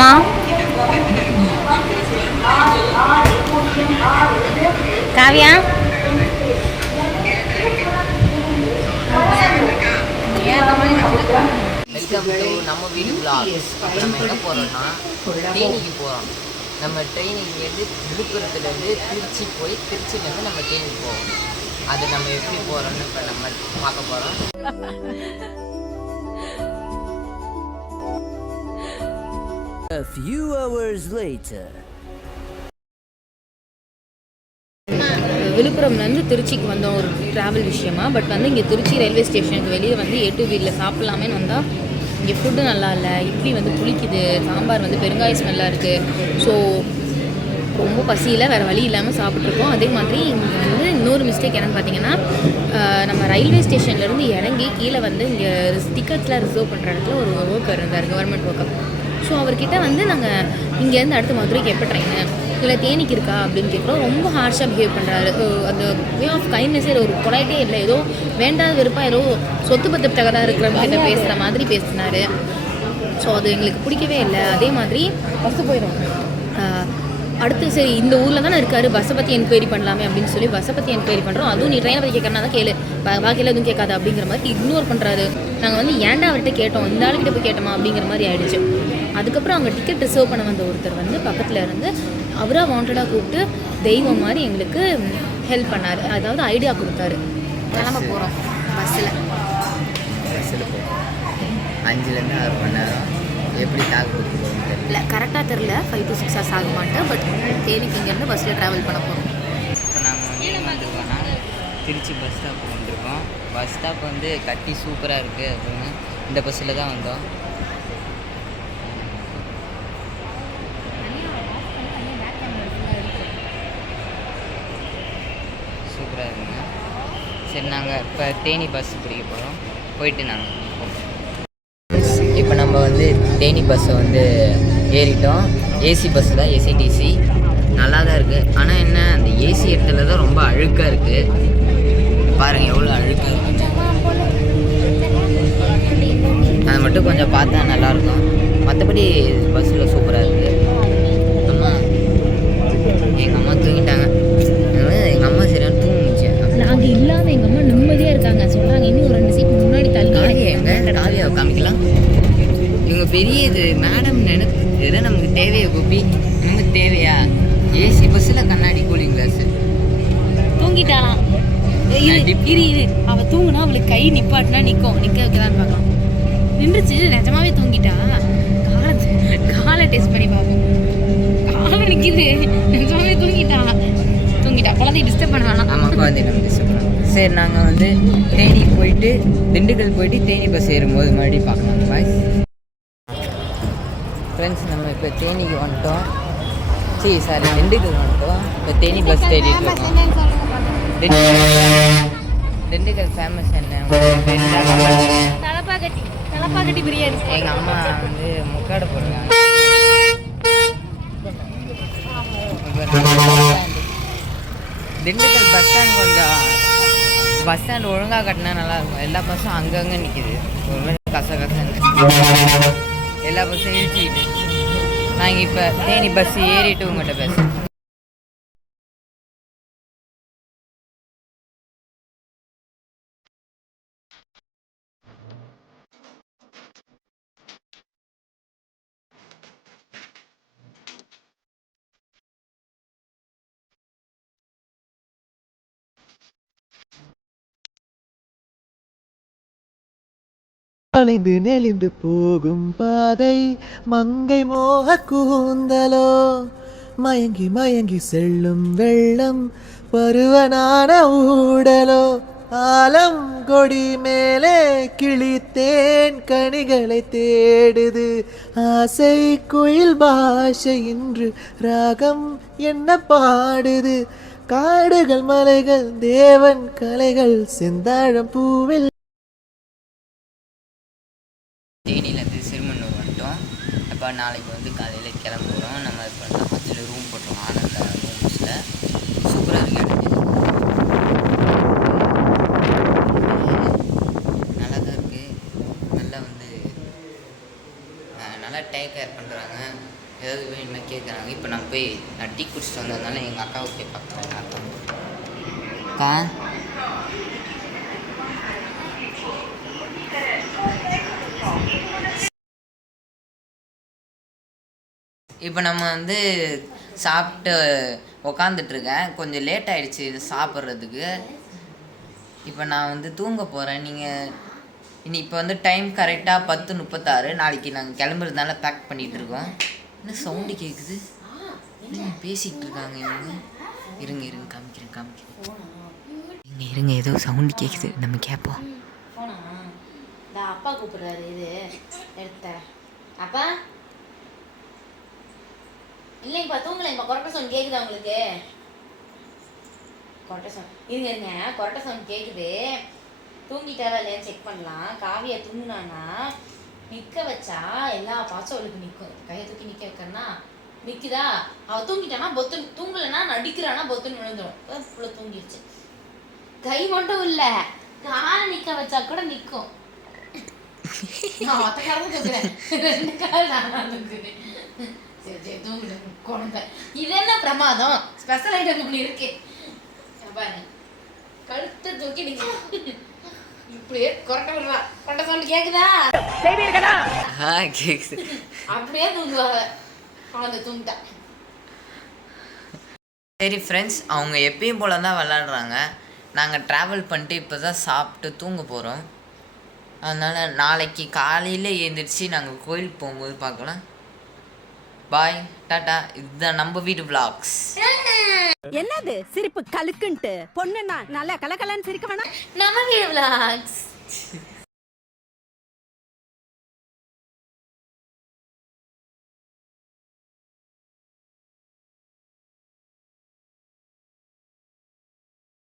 மா Kavya welcome to நம்ம வீடு vlogs. நம்ம எங்கே போகிறோம்னா தேனிக்கு போகிறோம். நம்ம ட்ரெயின் இங்கேருந்து விழுப்புரத்துலேருந்து திருச்சி போய் திருச்சியிலேருந்து நம்ம தேனிக்கு போவோம். அது நம்ம எப்படி போகிறோம்னு இப்போ நம்ம பார்க்க போகிறோம். A few hours later. விழுப்புரம்லேருந்து திருச்சிக்கு வந்தோம் ஒரு ட்ராவல் விஷயமா. பட் வந்து இங்கே திருச்சி ரயில்வே ஸ்டேஷனுக்கு வெளியே வந்து A2 வீலில் சாப்பிட்லாமேன்னு வந்தால் இங்கே ஃபுட்டு நல்லா இல்லை. இட்லி வந்து புளிக்குது, சாம்பார் வந்து பெருங்காய ஸ்மெல்லாக இருக்குது. ஸோ ரொம்ப பசியில் வேறு வழி இல்லாமல் சாப்பிட்ருக்கோம். அதே மாதிரி இங்கே வந்து இன்னொரு மிஸ்டேக் என்னென்னு பார்த்தீங்கன்னா, நம்ம ரயில்வே ஸ்டேஷன்லேருந்து இறங்கி கீழே வந்து இங்கே டிக்கெட்ஸ்லாம் ரிசர்வ் பண்ணுற இடத்துல ஒரு ஒர்க்கர் இருந்தார், கவர்மெண்ட் ஒர்க்கர். ஸோ அவர்கிட்ட வந்து நாங்கள் இங்கேருந்து அடுத்த மதுரைக்கு எப்போ ட்ரெயின் இல்லை தேனிக்கு இருக்கா அப்படின்னு கேட்குறோம். ரொம்ப ஹார்ஷாக பிஹேவ் பண்ணுறாரு. அந்த வே ஆஃப் கைண்ட்னஸே ஒரு பொலைட்டே இல்லை. ஏதோ வேண்டாத விருப்பம் ஏதோ சொத்து பத்து தகராறு இருக்கிறவங்ககிட்ட பேசுகிற மாதிரி பேசினார். ஸோ அது எங்களுக்கு பிடிக்கவே இல்லை. அதே மாதிரி பஸ்ஸு போயிடும் அடுத்து சரி இந்த ஊரில் தானே இருக்காரு, பஸ்ஸை பற்றி என்கொயரி பண்ணலாமே அப்படின்னு சொல்லி பஸ்ஸை பற்றி என்கொயரி பண்ணுறோம். அதுவும் நீ ட்ரெயினை பற்றி கேட்கறனா தான் கேளு, பாக்கியில் எதுவும் கேட்காது அப்படிங்கிற மாதிரி இக்னோர் பண்ணுறாரு. நாங்கள் வந்து ஏன்டா அவர்கிட்ட கேட்டோம், இந்த ஆளுக்கிட்ட போய் கேட்டோமா அப்படிங்கிற மாதிரி ஆயிடுச்சு. அதுக்கப்புறம் அங்கே டிக்கெட் ரிசர்வ் பண்ண வந்த ஒருத்தர் வந்து பக்கத்தில் இருந்து அவராக வாண்டடாக கூப்பிட்டு தெய்வம் மாதிரி எங்களுக்கு ஹெல்ப் பண்ணார். அதாவது ஐடியா கொடுத்தாரு. கிளம்ப போகிறோம் பஸ்ஸில் போகிறோம். 5லேருந்து 6 மணி நேரம் எப்படி தாக்கு இல்லை கரெக்டாக தெரில, 5 to 6 hours ஆக மாட்டேன். பட் தேனிக்கு இங்கேருந்து பஸ்ஸில் ட்ராவல் பண்ண போகிறோம். இப்போ நாங்கள் வந்துருக்கோம்னா திருச்சி பஸ் ஸ்டாப் வந்துருக்கோம். பஸ் ஸ்டாப் வந்து கட்டி சூப்பராக இருக்குது அப்படின்னு இந்த பஸ்ஸில் தான் வந்தோம். சூப்பராக இருக்குங்க. சரி நாங்கள் இப்போ தேனி பஸ் பிடிக்க போகிறோம். போயிட்டு நாங்கள் இப்போ நம்ம வந்து தேனி பஸ்ஸை வந்து ஏறிட்டோம். ஏசி பஸ் தான், ஏசிடிசி. நல்லா தான் இருக்குது. ஆனால் என்ன அந்த ஏசி இடத்துல தான் ரொம்ப அழுக்காக இருக்குது. பாருங்கள் எவ்வளோ அழுக்காக இருக்குது. அதை மட்டும் கொஞ்சம் பார்த்தா நல்லாயிருக்கும். மற்றபடி பஸ்ஸில் சூப்பராக இருக்குது. அம்மா எங்கள் அம்மா தூங்கிட்டாங்க. எங்கள் அம்மா சரியான தூங்கிச்சு. நாங்கள் இல்லாமல் எங்கள் அம்மா நிம்மதியாக இருக்காங்க. சொல்கிறாங்க இன்னும் ஒரு 2 சீட் முன்னாடி தள்ளி எங்கள் டாவியாவை காமிக்கலாம். இவங்க பெரிய இது மேடம் நினைப்பு நமக்கு தேவையா கோபி? நமக்கு தேவையா? ஏசி பஸ்ஸில் கண்ணாடி கூலிங் கிளாஸ். தூங்கிட்டாலாம். இரு அவள் தூங்குனா அவளுக்கு கை நிப்பாட்டினா நிற்கும். நிற்க வைக்கலான்னு பார்க்கலாம். நின்றுச்சு, நிஜமாவே தூங்கிட்டா. காலை டெஸ்ட் பண்ணி பார்ப்போம். காலை நிற்கிது, நிஜமாவே தூங்கிட்டா. குழந்தைய டிஸ்டர்ப் பண்ண வேணாம். ஆமாம், குழந்தைய நம்ம டிஸ்டர்ப் பண்ணலாம். சரி நாங்கள் வந்து தேனி போயிட்டு திண்டுக்கல் போயிட்டு தேனி பஸ் ஏறும்போது மறுபடியும் பார்க்கலாம். பாய் ஃப்ரெண்ட்ஸ், நம்ம இப்போ தேனிக்கு வந்துட்டோம். சாரி திண்டுக்கல் வந்துட்டோம். இப்போ தேனி பஸ் தேடிட்டு இருக்கோம். திண்டுக்கல் ஃபேமஸ் என்ன? தலப்பாக்கட்டி பிரியாணி. எங்கள் அம்மா வந்து முக்காடை போடுறாங்க. திண்டுக்கல் பஸ் ஸ்டாண்ட் கொஞ்சம் பஸ் ஸ்டாண்ட் ஒழுங்காக கட்டினா நல்லாயிருக்கும். எல்லா பஸ்ஸும் அங்கங்கே நிற்கிது. ஒரு மாதிரி கசன்னு எல்லா பஸ்ஸும் இழுச்சிக்கிட்டு. நாங்கள் இப்போ தேனி பஸ் ஏறிட்டு உங்கள்கிட்ட பேசுகிறோம். அலைந்து நெளிந்து போகும் பாதை மங்கை மோக கூந்தலோ, மயங்கி மயங்கி செல்லும் வெள்ளம் பருவனான ஊடலோ, ஆலம் கொடி மேலே கிளித்தேன் கனிகளை தேடுது, ஆசை குயில் பாஷை இன்று ராகம் என்ன பாடுது, காடுகள் மலைகள் தேவன் கலைகள் செந்தாழம் பூவில். தேனியிலேருந்து சிறுமன்னூர் வந்துட்டோம். இப்போ நாளைக்கு வந்து காலையில் கிளம்புறோம். நம்ம இப்போ லாட்ஜில் ரூம் போட்டோம். ஆனந்த ரூம்ஸில் சூப்பராக இருக்குது. நல்லா தான் இருக்குது. நல்லா வந்து நல்லா டேக் இருக்காங்க, ஏதாவது வேணுமே கேட்குறாங்க. இப்போ நான் போய் டீ குடிச்சிட்டு வந்ததுனால எங்கள் அக்காவை போய் பார்க்குறேன். அக்கா இப்போ நம்ம வந்து சாப்பிட்டு உக்காந்துட்ருக்கேன். கொஞ்சம் லேட் ஆகிடுச்சு இது சாப்பிட்றதுக்கு. இப்போ நான் வந்து தூங்க போகிறேன். நீங்கள் இப்போ வந்து டைம் கரெக்டாக 10:36. நாளைக்கு நாங்கள் கிளம்புறதுனால பேக் பண்ணிகிட்ருக்கோம். என்ன சவுண்டு கேட்குது? என்ன பேசிக்கிட்டு இருக்காங்க இவங்க? இருங்க காமிக்கிறேன். இருங்க ஏதோ சவுண்டு கேட்குது, நம்ம கேட்போம். போனா இந்த அப்பா கூப்பிடுறாரு, இது எடுத்த அப்பா இல்லைங்கப்பா, தூங்கலைங்கப்பா. கொரட்டை சவுண்ட் கேட்குதா உங்களுக்கு? கொரட்டை சவுண்ட் இருங்க, கொரட்டை சவுண்ட் கேட்குது. தூங்கிட்டாரா இல்லையான்னு செக் பண்ணலாம். காவியா தூங்குனானா நிற்க வச்சா எல்லா பாச்சும் அவளுக்கு நிற்கும். கையை தூக்கி நிற்க வைக்கிறனா நிற்குதா? அவள் தூங்கிட்டானா பொத்துன்னு, தூங்கலைன்னா நடிக்கிறானா பொத்துன்னு விழுந்துடும். ஃபுல்லாக தூங்கிடுச்சு. கை மட்டும் இல்லை, காலை நிற்க வச்சா கூட நிற்கும். நான் ஒத்த காலம் தூக்குறேன், 2 கால் நான் தூக்குறேன். சரி தூங்குது குழந்தை. இது என்ன பிரமாதம், ஸ்பெஷல் ஐட்டம் ஒன்று இருக்கு பாருங்க. கழுத்தை தூக்கி நீங்க இப்படியே கொரட்டை விடுறா. கொரட்டை சவுண்ட் கேக்குதா? கேக்குது. அப்படியே தூங்குவாங்க. குழந்தை தூங்கிட்டா. சரி ஃப்ரெண்ட்ஸ், அவங்க எப்பயும் போல தான் விளாடுறாங்க. நாங்கள் ட்ராவல் பண்ணிட்டு இப்போ தான் சாப்பிட்டு தூங்க போகிறோம். அதனால் நாளைக்கு காலையில் எழுந்திரிச்சு நாங்கள் கோயிலுக்கு போகும்போது பார்க்கலாம். பாய், டாட்டா. இதுதான் நம்ம வீடு விளாக்ஸ். என்னது சிரிப்பு கலுக்குன்ட்டு? பொண்ணுன்னா நல்லா கலகலன்னு சிரிக்க வேணாம். நம்ம வீடு vlogs.